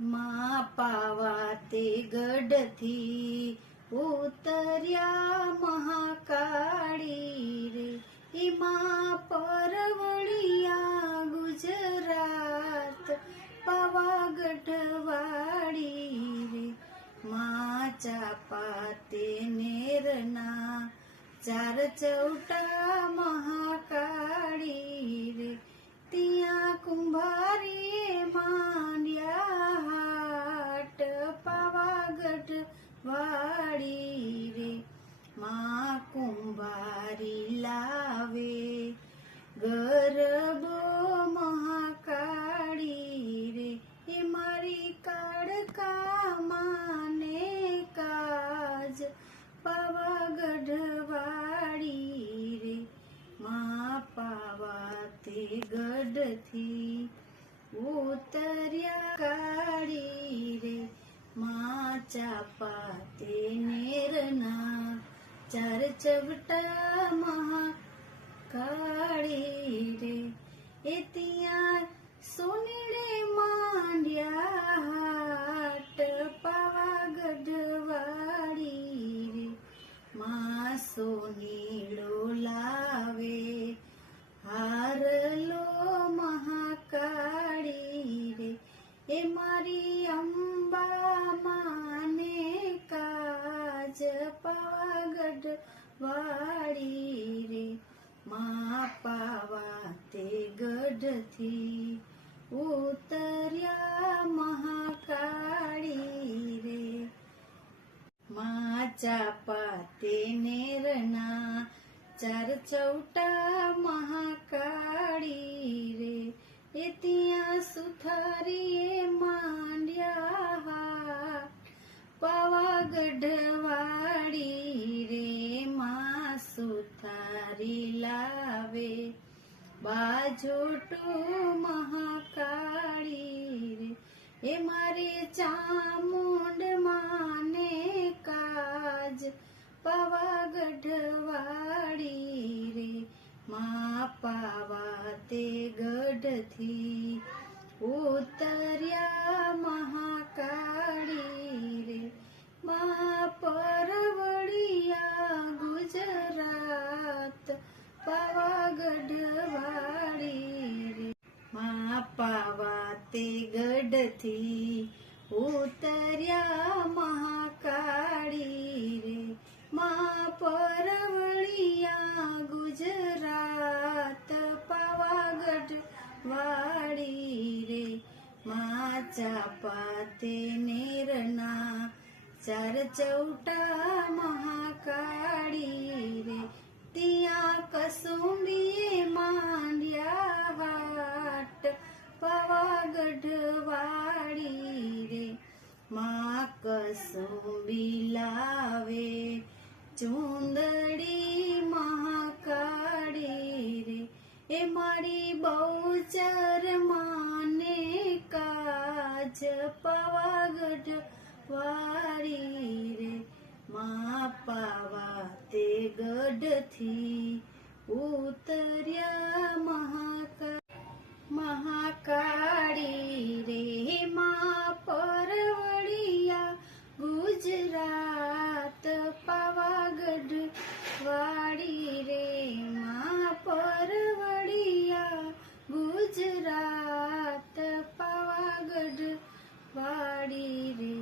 માં પાવા તે ગઢથી ઉતર્યા મહાકાળી રે, એમાં પરવળિયા ગુજરાત પાવાગઢ વાળી રે, માં ચાપા તે નેરના ચાર ચૌટા મહાકાળી રે, ત્યાં કુંભારીએ માંડ્યા હાટ પાવાગઢ વાળી રે, માં કુંભારી લાવે ગરબો મહાકાળી રે, એ મારી કાળકા માને કાજ પાવાગઢ વાળી રે, માં પાવા તે ગઢથી ઉતર્યા કાળી રે, માં ચાપા તે નેરના ચાર ચવટા મહાકાળી રે, એ ત્યાં સોનેડે માંડ્યા હાટ પાવાગઢ વાળી રે, માં સોનીડો લાવે હારલો મહાકાળી રે, એ મારી અંબા માને કાજ પાવાગઢ વાળી રે, માં પાવા તે ગઢથી ઉતર્યા મહાકાળી રે, માં ચાપા તે નેરના ચાર ચૌટા મહાકાળી રે, એ ત્યાં સુથારીએ માંડ્યા હાટ પાવાગઢ વાળી રે, માં સુથારી લાવે બાજોટું મહાકાળી રે, એ મારી ચામુંડ માને કાજ પાવાગઢ વાળી રે, માં પાવા તે ગઢથી ઉતર્યા મહાકાળી રે, માં પરવળિયા ગુજરાત પાવાગઢ વાળી રે, માં પાવા તે ગઢથી ઉતર્યા મહાકાળી રે, માં પરવળિયા ગુજરાત પાવાગઢ વાળી રે, માં ચાપા તે નેરના ચાર ચૌટા મહાકાળી રે, ત્યાં કસુંબીએ માંડ્યા હાટ પાવાગઢ વાળી રે, માં કસુંબી લાવે ચુંદડી મહાકાળી રે, એ મારી બહુચર માને કાજ પાવાગઢ વાળી રે, માં પાવા તે ગઢથી ઉતર્યા મહાકાળી રે, માં પરવળિયા ગુજરાત પાવાગઢ વાળી રે, માં પરવળિયા ગુજરાત પાવાગઢ વાળી રે.